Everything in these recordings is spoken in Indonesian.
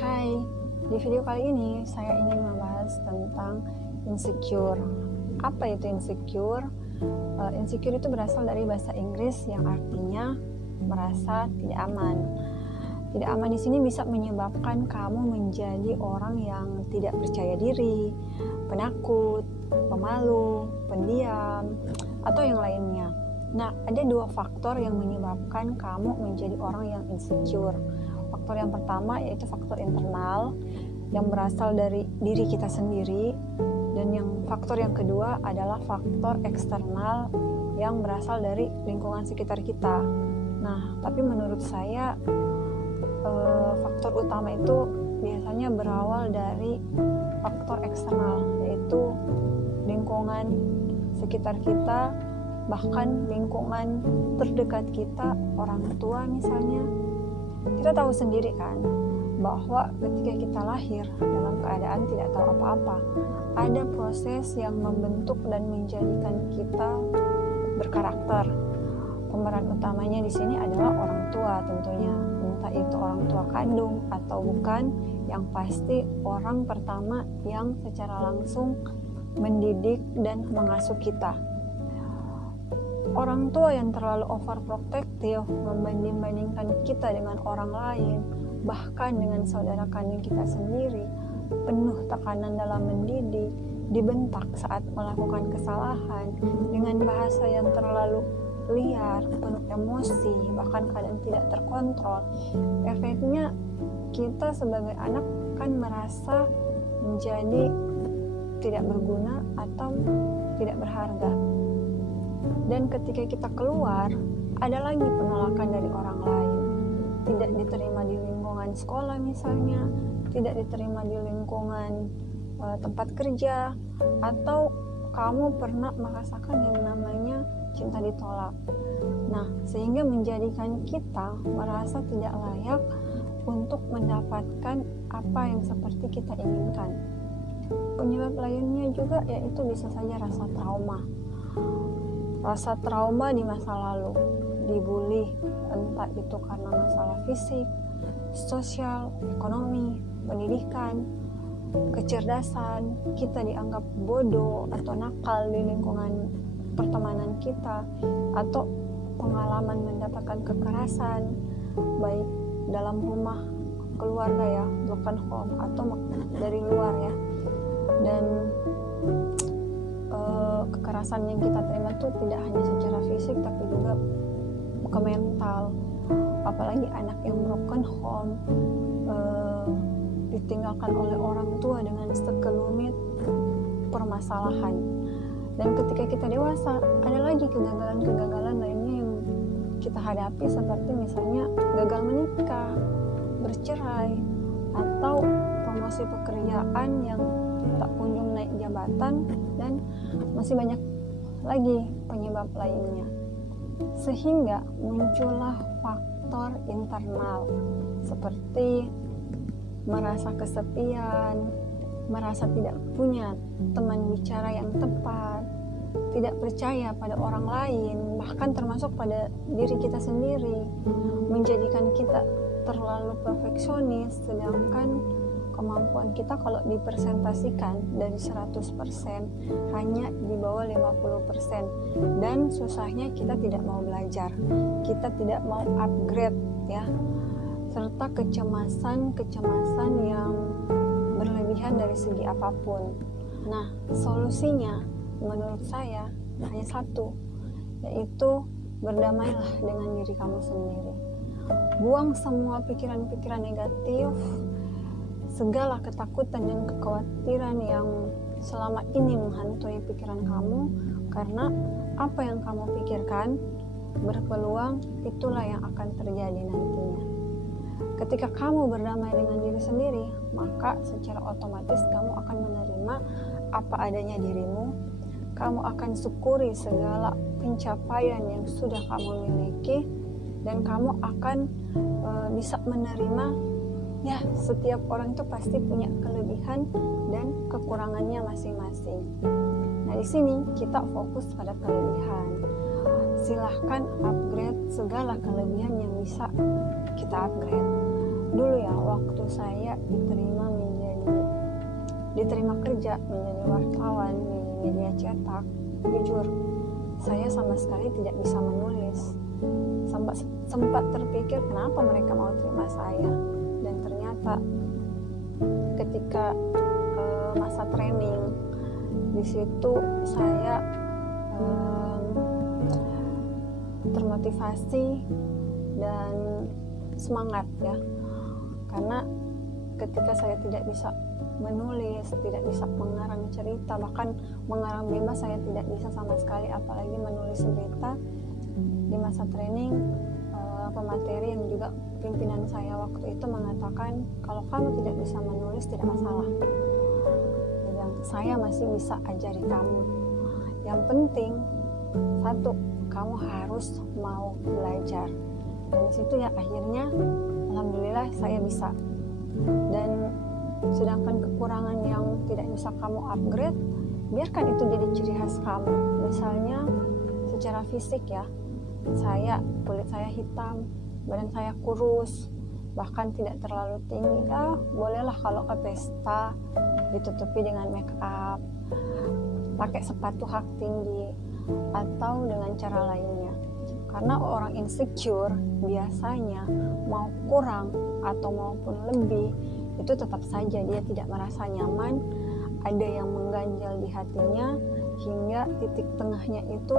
Hai, di video kali ini saya ingin membahas tentang insecure. Apa itu insecure? Insecure itu berasal dari bahasa Inggris yang artinya merasa tidak aman. Tidak aman di sini bisa menyebabkan kamu menjadi orang yang tidak percaya diri, penakut, pemalu, pendiam, atau yang lainnya. Nah, ada dua faktor yang menyebabkan kamu menjadi orang yang insecure. Faktor yang pertama yaitu faktor internal yang berasal dari diri kita sendiri, dan faktor yang kedua adalah faktor eksternal yang berasal dari lingkungan sekitar kita. Nah, tapi menurut saya faktor utama itu biasanya berawal dari faktor eksternal, yaitu lingkungan sekitar kita, bahkan lingkungan terdekat kita, orang tua misalnya. Kita tahu sendiri kan bahwa ketika kita lahir dalam keadaan tidak tahu apa-apa, ada proses yang membentuk dan menjadikan kita berkarakter. Pemeran utamanya di sini adalah orang tua tentunya, entah itu orang tua kandung atau bukan, yang pasti orang pertama yang secara langsung mendidik dan mengasuh kita. Orang tua yang terlalu overprotective, membanding-bandingkan kita dengan orang lain, bahkan dengan saudara kandung kita sendiri, penuh tekanan dalam mendidik, dibentak saat melakukan kesalahan, dengan bahasa yang terlalu liar, penuh emosi, bahkan kadang tidak terkontrol. Efeknya kita sebagai anak kan merasa menjadi tidak berguna atau tidak berharga. Dan ketika kita keluar, ada lagi penolakan dari orang lain. Tidak diterima di lingkungan sekolah misalnya, tidak diterima di lingkungan tempat kerja, atau kamu pernah merasakan yang namanya cinta ditolak. Nah, sehingga menjadikan kita merasa tidak layak untuk mendapatkan apa yang seperti kita inginkan. Penyebab lainnya juga yaitu bisa saja rasa trauma. Rasa trauma di masa lalu, dibully, entah itu karena masalah fisik, sosial, ekonomi, pendidikan, kecerdasan, kita dianggap bodoh atau nakal di lingkungan pertemanan kita, atau pengalaman mendapatkan kekerasan, baik dalam rumah, keluarga ya, broken home, atau dari luar ya. Dan kekerasan yang kita terima tuh tidak hanya secara fisik tapi juga ke mental, apalagi anak yang broken home, ditinggalkan oleh orang tua dengan sekelumit permasalahan. Dan ketika kita dewasa, ada lagi kegagalan-kegagalan lainnya yang kita hadapi, seperti misalnya gagal menikah, bercerai, atau promosi pekerjaan yang tak kunjung naik jabatan, dan masih banyak lagi penyebab lainnya. Sehingga muncullah faktor internal seperti merasa kesepian, merasa tidak punya teman bicara yang tepat, tidak percaya pada orang lain, bahkan termasuk pada diri kita sendiri, menjadikan kita terlalu perfeksionis, sedangkan kemampuan kita kalau dipresentasikan dari 100% hanya di bawah 50%. Dan susahnya kita tidak mau belajar, kita tidak mau upgrade ya, serta kecemasan yang berlebihan dari segi apapun. Nah, solusinya menurut saya hanya satu, yaitu berdamailah dengan diri kamu sendiri. Buang semua pikiran-pikiran negatif, segala ketakutan dan kekhawatiran yang selama ini menghantui pikiran kamu, karena apa yang kamu pikirkan berpeluang itulah yang akan terjadi nantinya. Ketika kamu berdamai dengan diri sendiri, maka secara otomatis kamu akan menerima apa adanya dirimu. Kamu akan syukuri segala pencapaian yang sudah kamu miliki, dan kamu akan bisa menerima ya, setiap orang itu pasti punya kelebihan dan kekurangannya masing-masing. Nah, di sini kita fokus pada kelebihan. Silahkan upgrade segala kelebihan yang bisa kita upgrade. Dulu ya, waktu saya diterima kerja menjadi wartawan di media cetak, jujur saya sama sekali tidak bisa menulis. Sempat terpikir kenapa mereka mau terima saya, dan ternyata ketika masa training di situ saya termotivasi dan semangat ya, karena ketika saya tidak bisa menulis, tidak bisa mengarang cerita, bahkan mengarang bebas saya tidak bisa sama sekali, apalagi menulis berita. Di masa training pemateri yang juga pimpinan saya waktu itu mengatakan, kalau kamu tidak bisa menulis tidak masalah, dan saya masih bisa ajari kamu. Yang penting satu, kamu harus mau belajar. Dan disitu ya akhirnya alhamdulillah saya bisa. Dan sedangkan kekurangan yang tidak bisa kamu upgrade, biarkan itu jadi ciri khas kamu. Misalnya secara fisik ya, kulit saya hitam, badan saya kurus, bahkan tidak terlalu tinggi. Bolehlah kalau ke pesta ditutupi dengan make up, pakai sepatu hak tinggi, atau dengan cara lainnya. Karena orang insecure biasanya mau kurang atau maupun lebih, itu tetap saja dia tidak merasa nyaman, ada yang mengganjal di hatinya, hingga titik tengahnya itu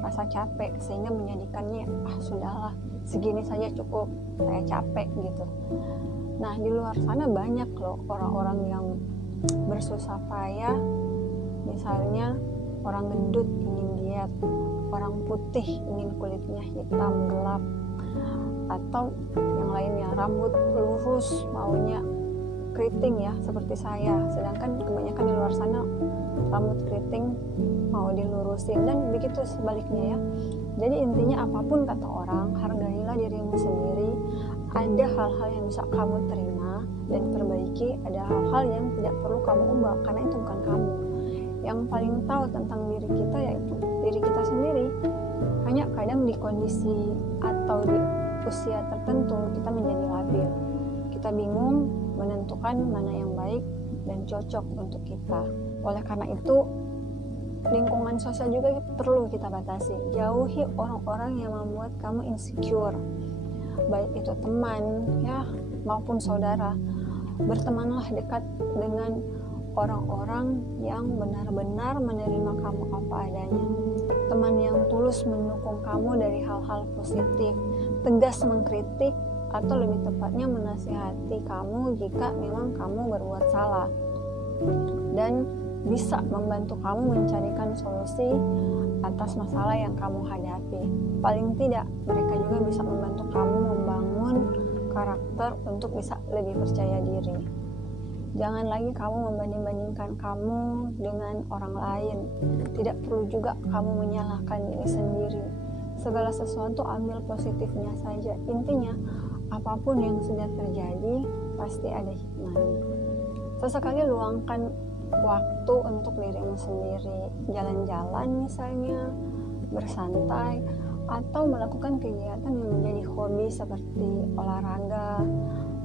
rasa capek, sehingga menjadikannya sudahlah, segini saja cukup, saya capek gitu. Nah, di luar sana banyak loh orang-orang yang bersusah payah, misalnya orang gendut ingin diet, orang putih ingin kulitnya hitam gelap, atau yang lainnya rambut lurus maunya keriting ya seperti saya, sedangkan kebanyakan di luar sana rambut keriting mau dilurusin, dan begitu sebaliknya ya. Jadi intinya apapun kata orang, hargailah dirimu sendiri. Ada hal-hal yang bisa kamu terima dan perbaiki, ada hal-hal yang tidak perlu kamu ubah karena itu bukan kamu. Yang paling tahu tentang diri kita yaitu diri kita sendiri. Hanya kadang di kondisi atau di usia tertentu kita menjadi labil, kita bingung menentukan mana yang baik dan cocok untuk kita. Oleh karena itu, lingkungan sosial juga perlu kita batasi. Jauhi orang-orang yang membuat kamu insecure, baik itu teman ya maupun saudara. Bertemanlah dekat dengan orang-orang yang benar-benar menerima kamu apa adanya. Teman yang tulus mendukung kamu dari hal-hal positif, tegas mengkritik, atau lebih tepatnya menasihati kamu jika memang kamu berbuat salah, dan bisa membantu kamu mencarikan solusi atas masalah yang kamu hadapi. Paling tidak, mereka juga bisa membantu kamu membangun karakter untuk bisa lebih percaya diri. Jangan lagi kamu membanding-bandingkan kamu dengan orang lain. Tidak perlu juga kamu menyalahkan diri sendiri. Segala sesuatu ambil positifnya saja. Intinya, apapun yang sudah terjadi pasti ada hikmahnya. Sesekali luangkan waktu untuk dirimu sendiri, jalan-jalan misalnya, bersantai, atau melakukan kegiatan yang menjadi hobi seperti olahraga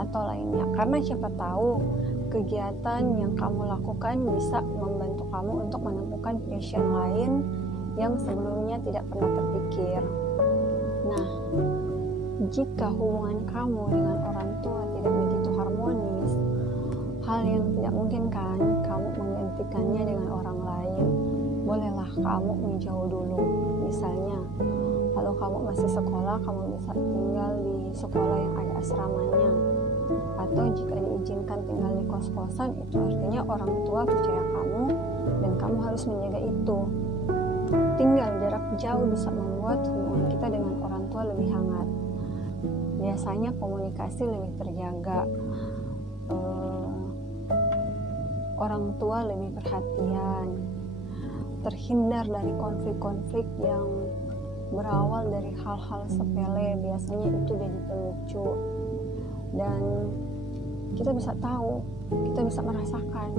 atau lainnya. Karena siapa tahu kegiatan yang kamu lakukan bisa membantu kamu untuk menemukan passion lain yang sebelumnya tidak pernah terpikir. Nah, jika hubungan kamu dengan orang tua tidak begitu harmonis, hal yang tidak mungkin kan kamu menggantikannya dengan orang lain. Bolehlah kamu menjauh dulu. Misalnya, kalau kamu masih sekolah, kamu bisa tinggal di sekolah yang ada asramanya. Atau jika diizinkan tinggal di kos-kosan, itu artinya orang tua percaya kamu dan kamu harus menjaga itu. Tinggal jarak jauh bisa membuat hubungan kita dengan orang tua lebih hangat. Biasanya komunikasi lebih terjaga, orang tua lebih perhatian, terhindar dari konflik-konflik yang berawal dari hal-hal sepele, biasanya itu jadi pemicu. Dan kita bisa tahu, kita bisa merasakan,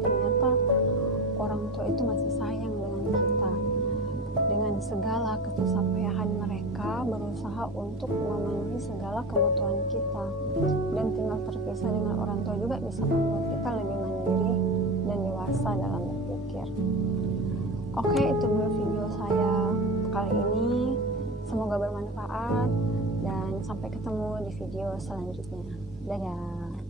ternyata orang tua itu masih sayang dengan kita. Dengan segala kesusahpayahan mereka berusaha untuk memenuhi segala kebutuhan kita, dan tinggal terpisah dengan orang tua juga bisa membuat kita lebih mandiri dewasa dalam berpikir. Oke, itu dulu video saya kali ini. Semoga bermanfaat dan sampai ketemu di video selanjutnya. Dadah.